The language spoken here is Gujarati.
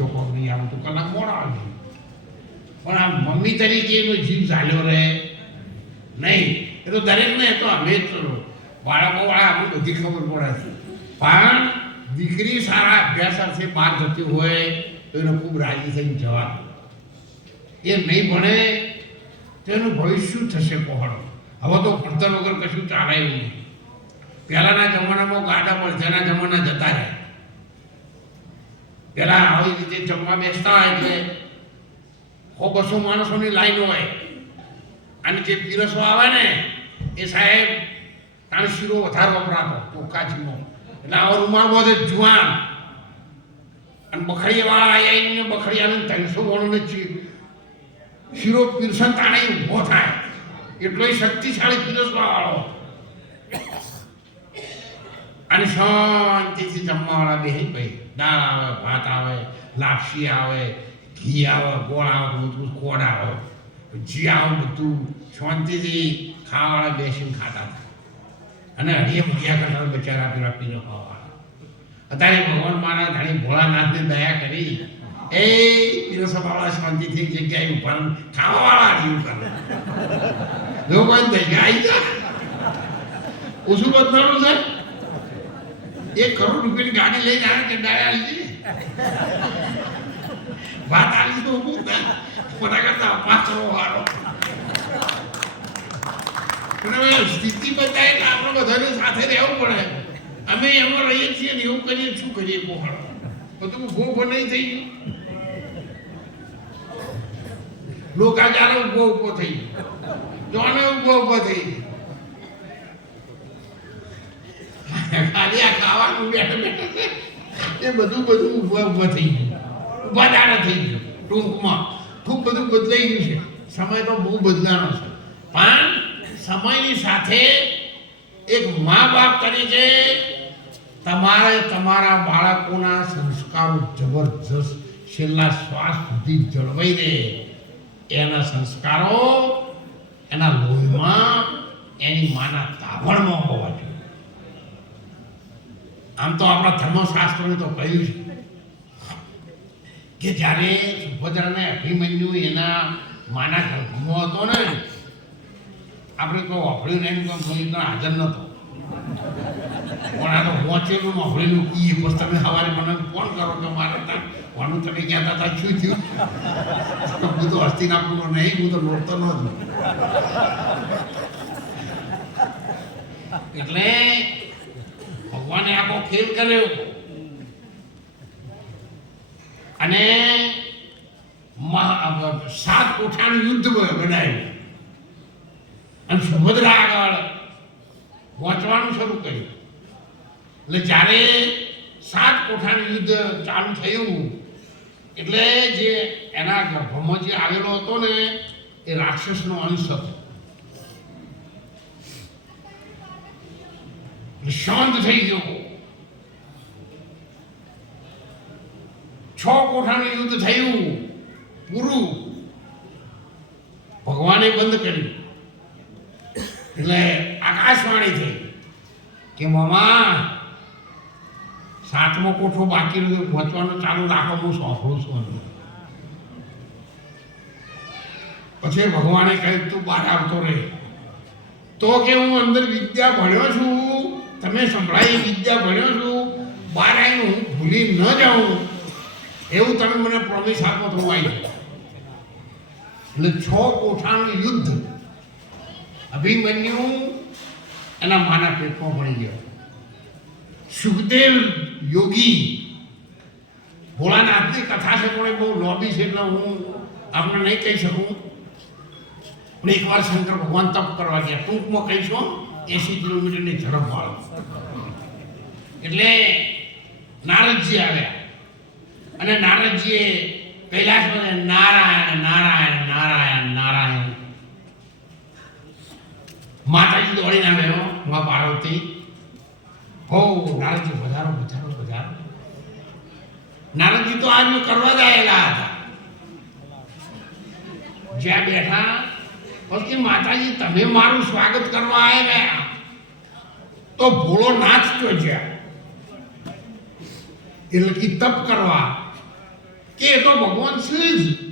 આવતો કોક નહીં આવતો કલાક મોડા આવજો. પણ આ મમ્મી તરીકે એનો જીવ ચાલ્યો રહે નહીં. એ તો દરેકને તો અમે જ બાળકો વાળા અમને બધી ખબર પડે છે. પણ દીકરી સારા અભ્યાસ અર્થે બહાર જતી હોય તો એને ખૂબ રાજી થઈને જવા. એ નહીં ભણે તો એનું ભવિષ્ય શું થશે પહોળો. હવે તો ભણતર વગર કશું ચાલે એવું નહીં. પહેલાંના જમાનામાં ગાડા પડધાના જમાના જતા રહે. પહેલાં આવી રીતે જમવા બેસતા હોય એટલે 100-200 માણસોની લાઈન હોય અને જે પીરસવા આવે ને એ સાહેબ તાણ શીરો વધારે વપરાતો ચોખ્ખાજીનો. એટલે આવો રૂમાલ બધે જુવાન અને બખડીવાળા આવીને બખડી આવીને 300 વણોને શીરો પીરસન તાણે ઊભો થાય એટલો શક્તિશાળી પીરસવા વાળો. અને શાંતિથી જમવાવાળા બેહી ભાઈ દાળ આવે, ભાત આવે, લાપસી આવે, ઘી આવે, ગોળ આવે, બધું કોડ આવે, જી આવે, બધું શાંતિથી ખાવાવાળા બેસીને ખાતા હતા. અને હળીએ ભૂગ્યા કરતા બચારા પેલા પીરો ખાવાવાળા. અત્યારે ભગવાન મારા ધણી ભોળાનાથને દયા કરી એ પીરસવાવાળા શાંતિથી એક જગ્યાએ ઉભા ખાવાવાળા હળીયું કરે. લોકોને દયા આવી જાય. ઓછું બદલાનું છે. 1 કરોડ રૂપિયાની ગાડી લઈને આવે કે ડાયા લીધી વાત આવી તો હું કોના કરતા 5 કરોડ વાળો. સ્થિતિ બતાય એટલે આપણે બધાને સાથે રહેવું પડે. અમે એમાં રહીએ છીએ ને એવું કરીએ શું કરીએ પહોળ બધું ઉભો નહીં થઈ ગયું. લોકાચાર ઉભો થઈ ગયો. જોને ઉભો થઈ ગયો. ખાલી આ ખાવાનું બેઠા એ બધું ઉભા થઈ ગયું. ઉભાદાર થઈ ગયું. ટૂંકમાં ખૂબ બધું બદલાઈ ગયું છે. સમય તો બહુ બદલાનો છે. પણ સમયની સાથે એક મા બાપ તરીકે તમારે તમારા બાળકોના સંસ્કારો જબરજસ્ત છેલ્લા શ્વાસ સુધી જળવાઈ રહે. એના સંસ્કારો એના લોહીમાં એની માના તાવણમાં હોવા જોઈએ. આમ તો આપણા ધર્મશાસ્ત્રોએ તો કહ્યું છે કે જ્યારે સુભદ્રાને અભિમન્યુ એના માના ગર્ભમાં હતો ને આપણે કોઈ વાપર્યું નહીં તો હાજર નહોતો. પણ આ તો પહોંચેલું વાપરેલું કીએ બસ તમે સવારે મને ફોન કરો કે મારે કોનું તમે કહેતા હતા શું થયું. હું તો હસ્તિનાપુરનો નહીં, હું તો નોટતો નહોતો. એટલે ભગવાને આખો ખેલ કર્યો અને 7 કોઠાનું યુદ્ધ બનાવ્યું અને સુભદ્રા આગળ પહોંચવાનું શરૂ કર્યું. એટલે જ્યારે 7 કોઠાનું યુદ્ધ ચાલુ થયું એટલે જે એના ગર્ભમાં જે આવેલો હતો ને એ રાક્ષસનો અંશ હતો. શાંત થઈ ગયો. 6 કોઠાનું યુદ્ધ થયું પૂરું. ભગવાને બંધ કર્યું. એટલે આકાશવાણી થઈ કે મામા 7મો કોઠો બાકી રહ્યો પહોંચવાનું ચાલુ રાખો, હું સોંપડું છું. પછી ભગવાને કહ્યું તું બહાર આવતો રહે. તો કે હું અંદર વિદ્યા ભણ્યો છું, તમે સંભળાય વિદ્યા ભણ્યો છું, બહાર આવીને હું ભૂલી ન જાઉં એવું તમે મને પ્રોમિસ આપો તો હું આવી. એટલે 6 કોઠાનું યુદ્ધ અભિમન્યુ એના માના પેટમાં પડી ગયો. સુખદેવ યોગી ભોળાનાથની કથા છે પણ એ બહુ લોબી છે એટલે હું આપણે નહીં કહી શકું. પણ એકવાર શંકર ભગવાન તપ કરવા ગયા. ટૂંકમાં કહીશું 80 કિલોમીટરની ઝડપ વાળો. એટલે નારદજી આવ્યા અને નારદજીએ કૈલાસમાં નારાયણ નારાયણ નારાયણ નારાયણ. માતાજી દોડીને આવ્યો મા પાર્વતી. હો નારદજી વધારો વધારો વધારો. નારદજી તો આજનું કરવા જ આવેલા હતા. જ્યાં બેઠા પછી માતાજી તમે મારું સ્વાગત કરવા આવ્યા તો ભોળો નાચ તો જ્યાં એટલે કે તપ કરવા કે એ તો ભગવાન શ્રી જ